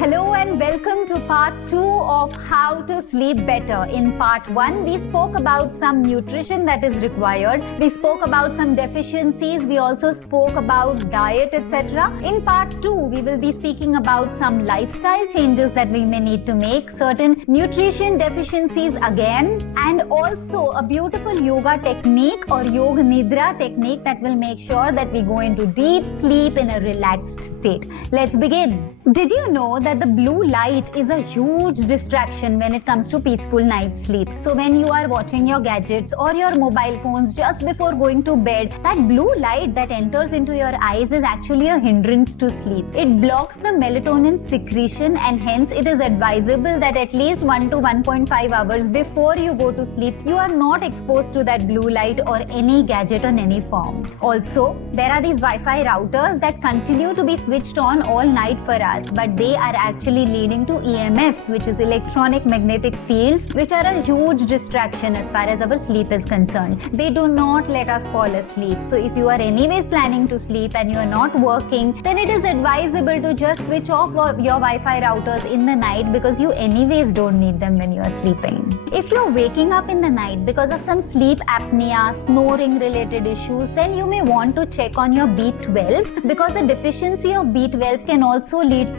Hello and welcome to part 2 of How to Sleep Better. In part 1, we spoke about some nutrition that is required. We spoke about some deficiencies. We also spoke about diet, etc. In part 2, we will be speaking about some lifestyle changes that we may need to make, certain nutrition deficiencies again, and also a beautiful yoga technique or Yoga Nidra technique that will make sure that we go into deep sleep in a relaxed state. Let's begin. Did you know that the blue light is a huge distraction when it comes to peaceful night's sleep? So when you are watching your gadgets or your mobile phones just before going to bed, that blue light that enters into your eyes is actually a hindrance to sleep. It blocks the melatonin secretion, and hence it is advisable that at least 1 to 1.5 hours before you go to sleep, you are not exposed to that blue light or any gadget in any form. Also, there are these Wi-Fi routers that continue to be switched on all night for us, but they are actually leading to EMFs, which is electronic magnetic fields, which are a huge distraction as far as our sleep is concerned. They do not let us fall asleep. So if you are anyways planning to sleep and you are not working, then it is advisable to just switch off your Wi-Fi routers in the night, because you anyways don't need them when you are sleeping. If you're waking up in the night because of some sleep apnea, snoring related issues, then you may want to check on your B12, because a deficiency of B12 can also lead to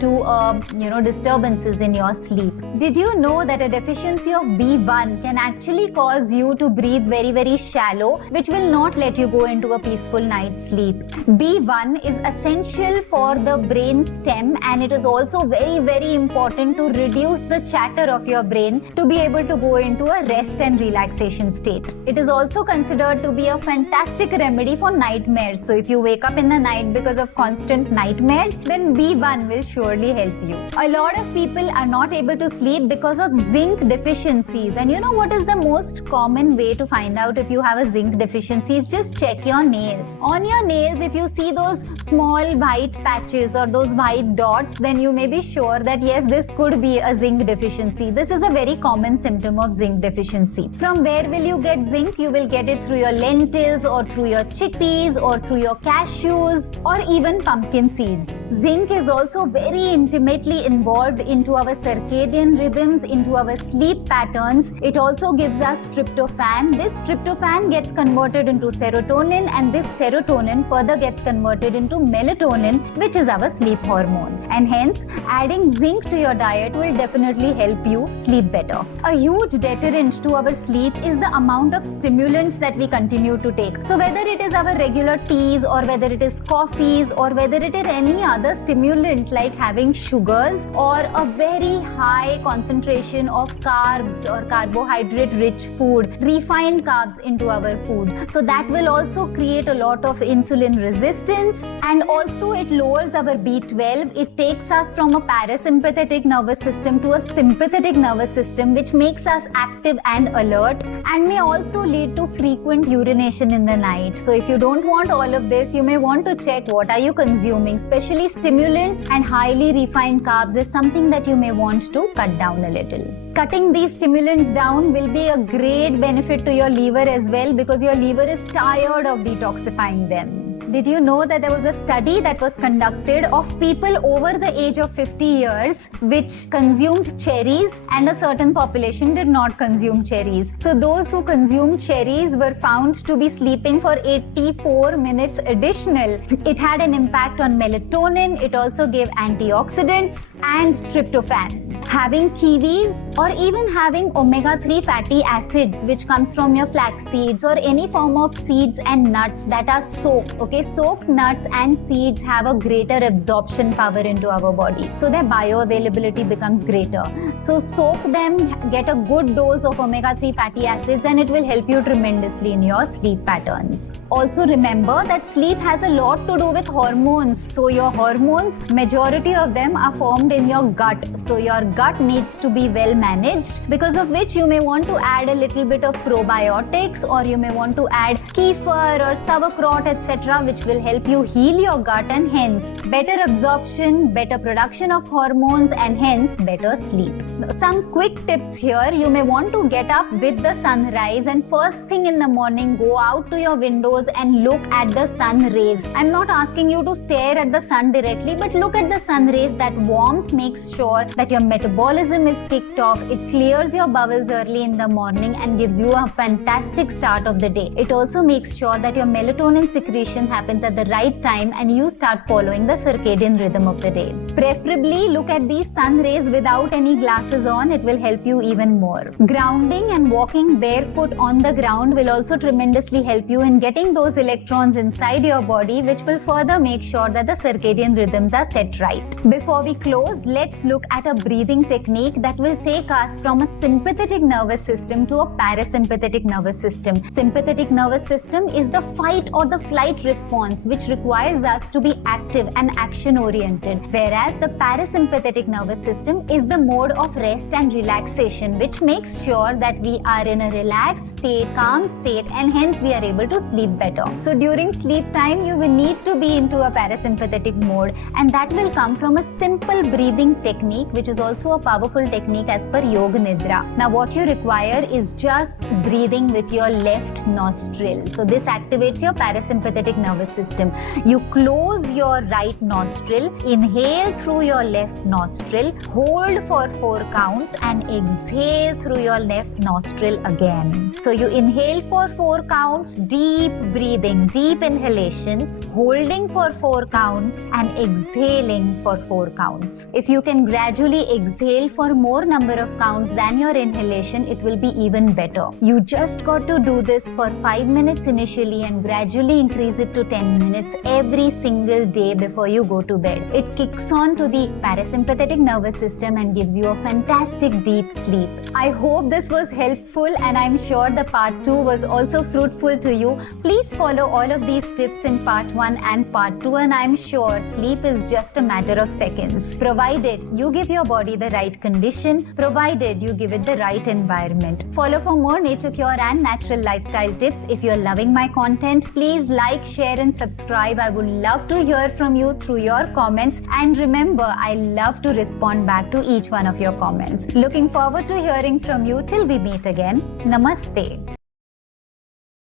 disturbances in your sleep. Did you know that a deficiency of B1 can actually cause you to breathe very, very shallow, which will not let you go into a peaceful night's sleep? B1 is essential for the brain stem, and it is also very, very important to reduce the chatter of your brain to be able to go into a rest and relaxation state. It is also considered to be a fantastic remedy for nightmares. So if you wake up in the night because of constant nightmares, then B1 will surely help you. A lot of people are not able to sleep because of zinc deficiencies. And you know what is the most common way to find out if you have a zinc deficiency? Is just check your nails. On your nails, if you see those small white patches or those white dots, then you may be sure that yes, this could be a zinc deficiency. This is a very common symptom of zinc deficiency. From where will you get zinc? You will get it through your lentils or through your chickpeas or through your cashews or even pumpkin seeds. Zinc is also very intimately involved into our circadian rhythms, into our sleep patterns. It also gives us tryptophan. This tryptophan gets converted into serotonin, and this serotonin further gets converted into melatonin, which is our sleep hormone. And hence, adding zinc to your diet will definitely help you sleep better. A huge deterrent to our sleep is the amount of stimulants that we continue to take. So whether it is our regular teas or whether it is coffees or whether it is any other stimulant like having sugars or a very high concentration of carbs or carbohydrate rich food, refined carbs into our food. So that will also create a lot of insulin resistance, and also it lowers our B12. It takes us from a parasympathetic nervous system to a sympathetic nervous system, which makes us active and alert, and may also lead to frequent urination in the night. So if you don't want all of this, you may want to check what are you consuming. Especially stimulants and highly refined carbs is something that you may want to cut down a little. Cutting these stimulants down will be a great benefit to your liver as well, because your liver is tired of detoxifying them. Did you know that there was a study that was conducted of people over the age of 50 years which consumed cherries, and a certain population did not consume cherries? So those who consumed cherries were found to be sleeping for 84 minutes additional. It had an impact on melatonin. It also gave antioxidants and tryptophan. Having kiwis or even having omega-3 fatty acids, which comes from your flax seeds or any form of seeds and nuts that are soaked. Okay, soaked nuts and seeds have a greater absorption power into our body. So their bioavailability becomes greater. So soak them, get a good dose of omega-3 fatty acids, and it will help you tremendously in your sleep patterns. Also remember that sleep has a lot to do with hormones. So your hormones, majority of them are formed in your gut. So your gut gut needs to be well managed, because of which you may want to add a little bit of probiotics, or you may want to add kefir or sauerkraut, etc., which will help you heal your gut and hence better absorption, better production of hormones, and hence better sleep. Some quick tips here. You may want to get up with the sunrise and first thing in the morning go out to your windows and look at the sun rays. I'm not asking you to stare at the sun directly, but look at the sun rays. That warmth makes sure that your metabolism is kicked off. It clears your bowels early in the morning and gives you a fantastic start of the day. It also makes sure that your melatonin secretion happens at the right time and you start following the circadian rhythm of the day. Preferably look at these sun rays without any glasses on. It will help you even more. Grounding and walking barefoot on the ground will also tremendously help you in getting those electrons inside your body, which will further make sure that the circadian rhythms are set right. Before we close, let's look at a breathing technique that will take us from a sympathetic nervous system to a parasympathetic nervous system. Sympathetic nervous system is the fight or the flight response, which requires us to be active and action oriented, whereas the parasympathetic nervous system is the mode of rest and relaxation, which makes sure that we are in a relaxed state, calm state, and hence we are able to sleep better. So during sleep time, you will need to be into a parasympathetic mode, and that will come from a simple breathing technique, which is also a powerful technique as per Yoga Nidra. Now what you require is just breathing with your left nostril. So this activates your parasympathetic nervous system. You close your right nostril, inhale through your left nostril, hold for 4 counts and exhale through your left nostril again. So you inhale for 4 counts, deep breathing, deep inhalations, holding for 4 counts and exhaling for 4 counts. If you can gradually exhale for more number of counts than your inhalation, it will be even better. You just got to do this for 5 minutes initially and gradually increase it to 10 minutes every single day before you go to bed. It kicks on to the parasympathetic nervous system and gives you a fantastic deep sleep. I hope this was helpful and I'm sure the part 2 was also fruitful to you. Please follow all of these tips in part 1 and part 2 and I'm sure sleep is just a matter of seconds, provided you give your body the right condition, provided you give it the right environment. Follow for more nature cure and natural lifestyle tips. If you're loving my content, please like, share and subscribe. I would love to hear from you through your comments, and remember, I love to respond back to each one of your comments. Looking forward to hearing from you till we meet again. Namaste.